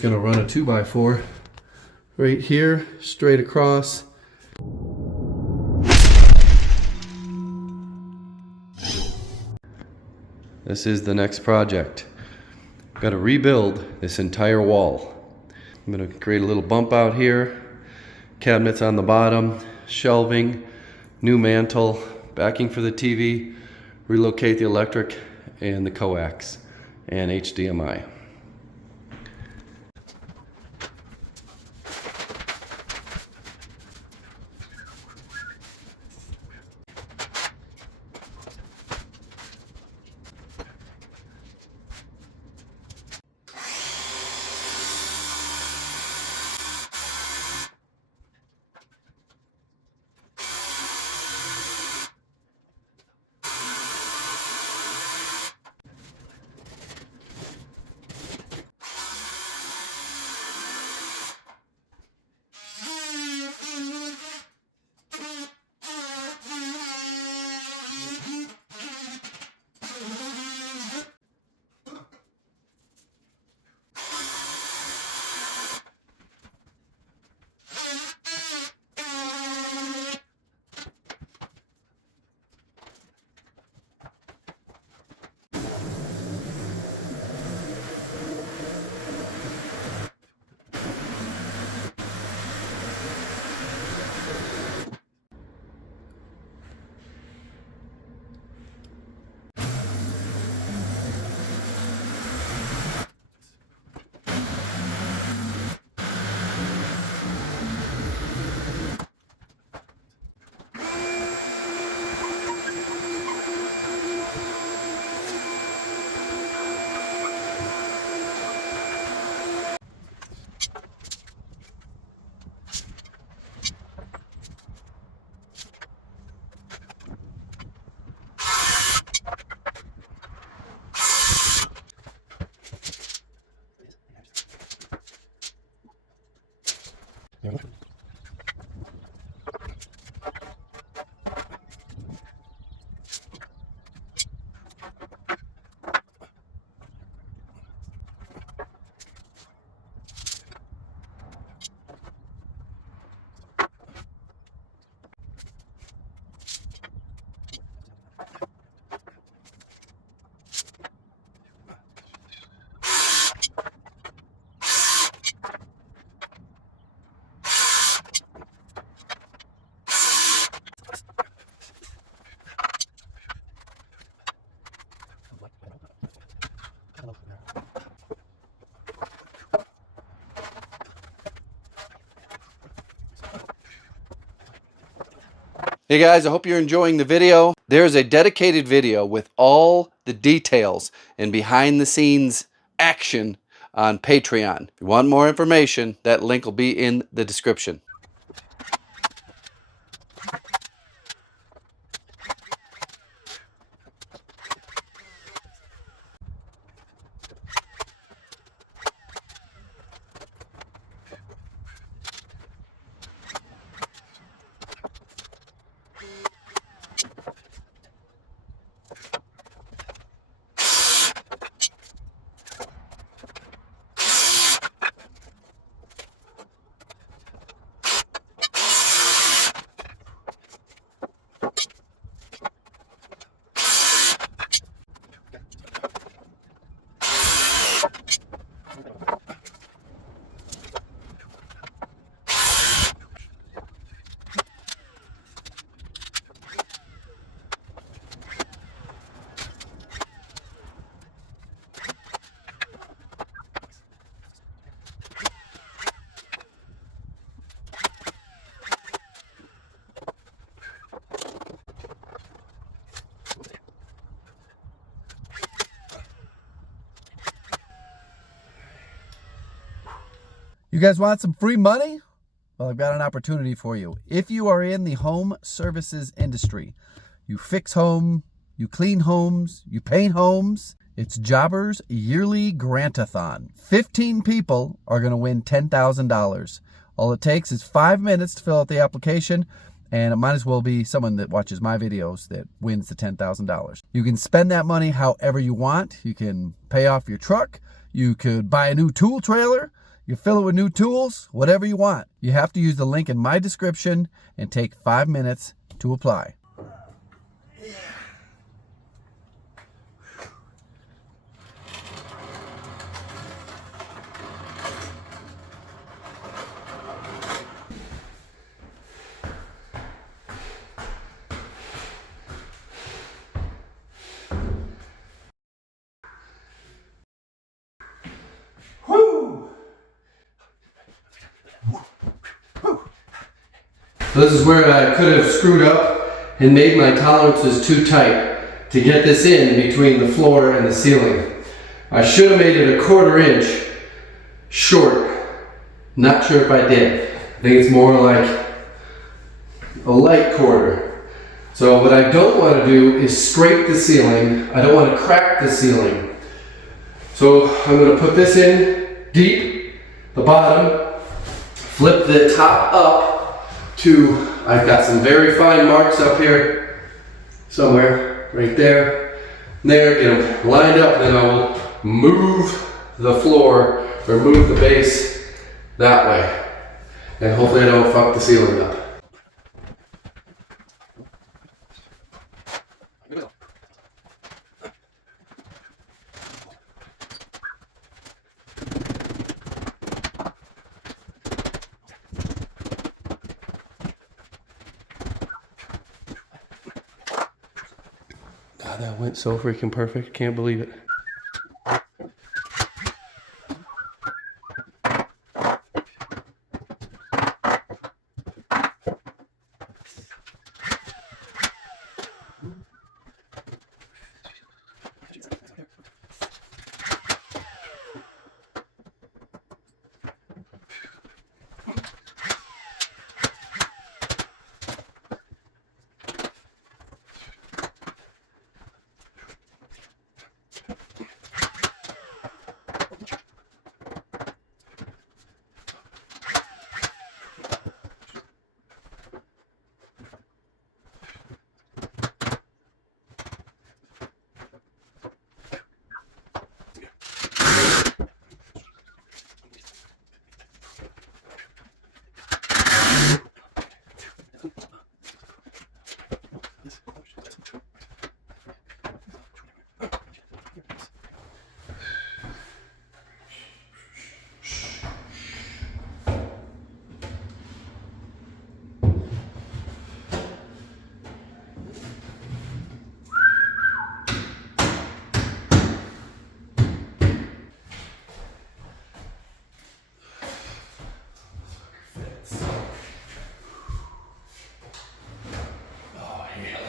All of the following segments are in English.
Going to run a 2x4 right here, straight across. This is the next project. Got to rebuild this entire wall. I'm going to create a little bump out here, cabinets on the bottom, shelving, new mantle, backing for the TV, relocate the electric and the coax and HDMI. Hey guys, I hope you're enjoying the video. There's a dedicated video with all the details and behind the scenes action on Patreon. If you want more information, that link will be in the description. You guys want some free money? Well, I've got an opportunity for you. If you are in the home services industry, you fix home, you clean homes, you paint homes, it's Jobber's Yearly Grantathon. 15 people are going to win $10,000. All it takes is 5 minutes to fill out the application, and it might as well be someone that watches my videos that wins the $10,000. You can spend that money however you want. You can pay off your truck. You could buy a new tool trailer. You fill it with new tools, whatever you want. You have to use the link in my description and take 5 minutes to apply. So this is where I could have screwed up and made my tolerances too tight to get this in between the floor and the ceiling. I should have made it a 1/4 inch short. Not sure if I did. I think it's more like a light 1/4. So what I don't want to do is scrape the ceiling. I don't want to crack the ceiling. So I'm going to put this in deep, the bottom, flip the top up to, I've got some very fine marks up here, somewhere, right there, and there, get them lined up, and then I will move the floor, or move the base that way. And hopefully I don't fuck the ceiling up. God, that went so freaking perfect. Can't believe it.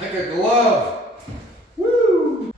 Like a glove. Woo!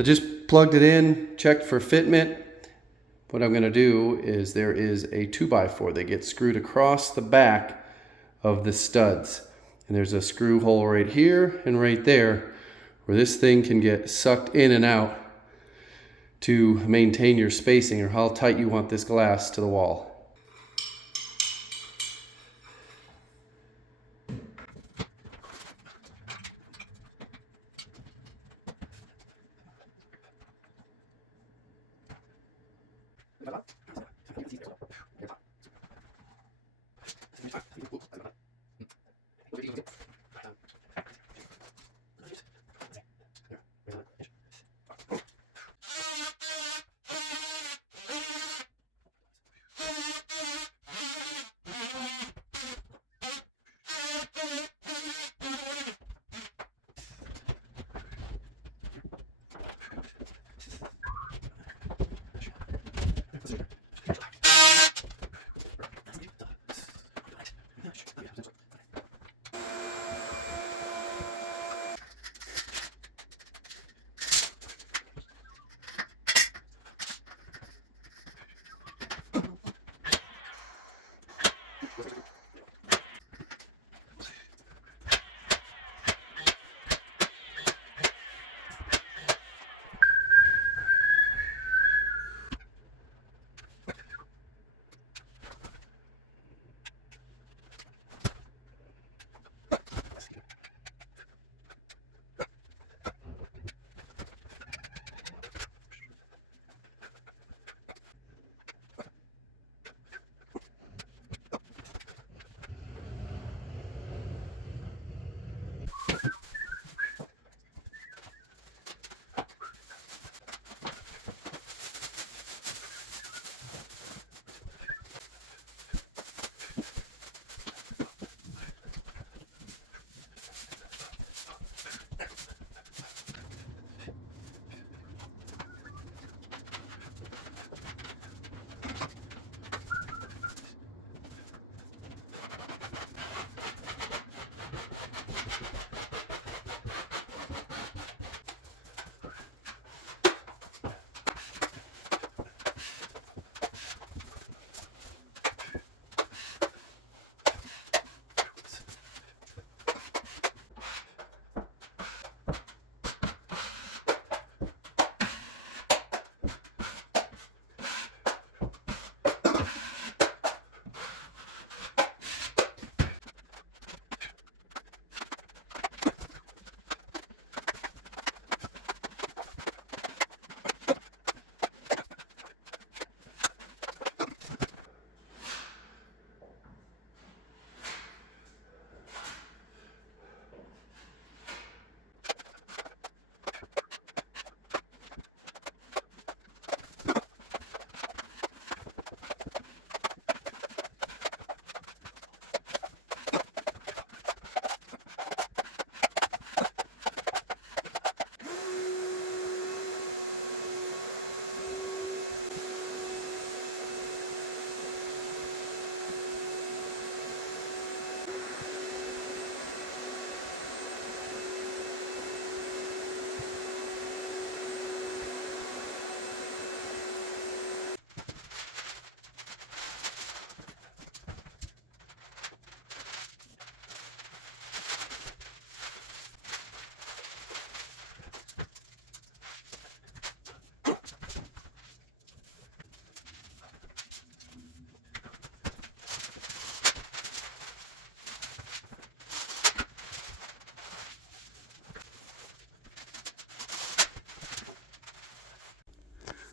I just plugged it in, checked for fitment. What I'm gonna do is there is a 2x4 that gets screwed across the back of the studs. And there's a screw hole right here and right there where this thing can get sucked in and out to maintain your spacing or how tight you want this glass to the wall.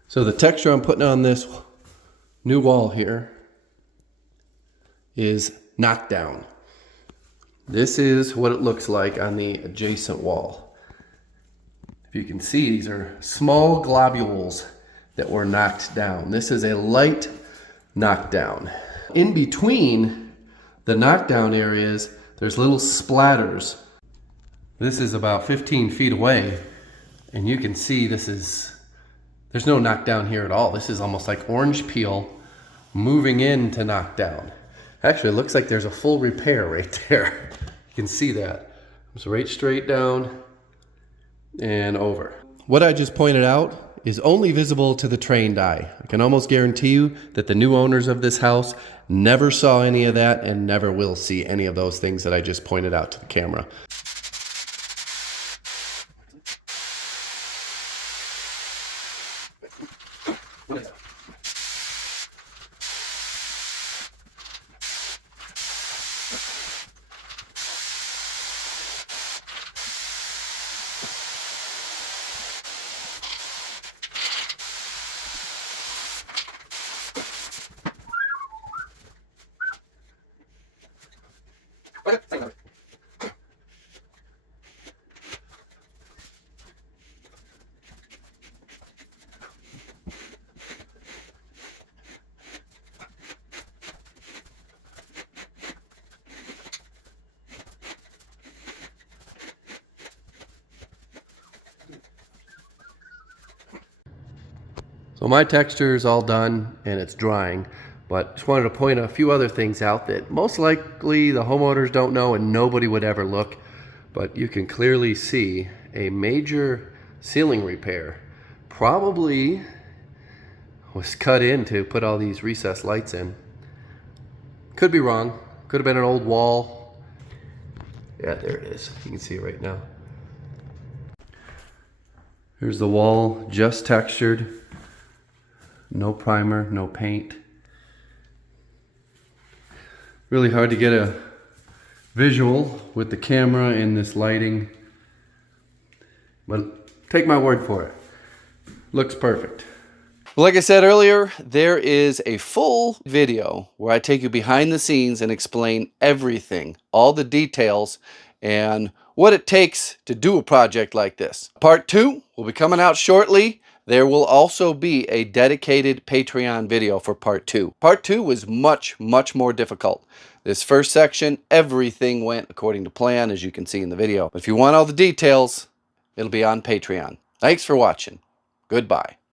So the texture I'm putting on this new wall here is knockdown. This is what it looks like on the adjacent wall. If you can see, these are small globules that were knocked down. This is a light knockdown. In between the knockdown areas, there's little splatters. This is about 15 feet away, and you can see there's no knockdown here at all. This is almost like orange peel moving into knockdown. Actually, it looks like there's a full repair right there. You can see that. It's right straight down and over. What I just pointed out is only visible to the trained eye. I can almost guarantee you that the new owners of this house never saw any of that and never will see any of those things that I just pointed out to the camera. So my texture is all done and it's drying, but just wanted to point a few other things out that most likely the homeowners don't know and nobody would ever look, but you can clearly see a major ceiling repair. Probably was cut in to put all these recessed lights in. Could be wrong. Could have been an old wall. Yeah, there it is. You can see it right now. Here's the wall, just textured. No primer, no paint. Really hard to get a visual with the camera and this lighting, but take my word for it. Looks perfect. Well, like I said earlier, there is a full video where I take you behind the scenes and explain everything, all the details, and what it takes to do a project like this. Part 2 will be coming out shortly. There will also be a dedicated Patreon video for part 2. Part 2 was much more difficult. This first section, everything went according to plan, as you can see in the video. But if you want all the details, it'll be on Patreon. Thanks for watching. Goodbye.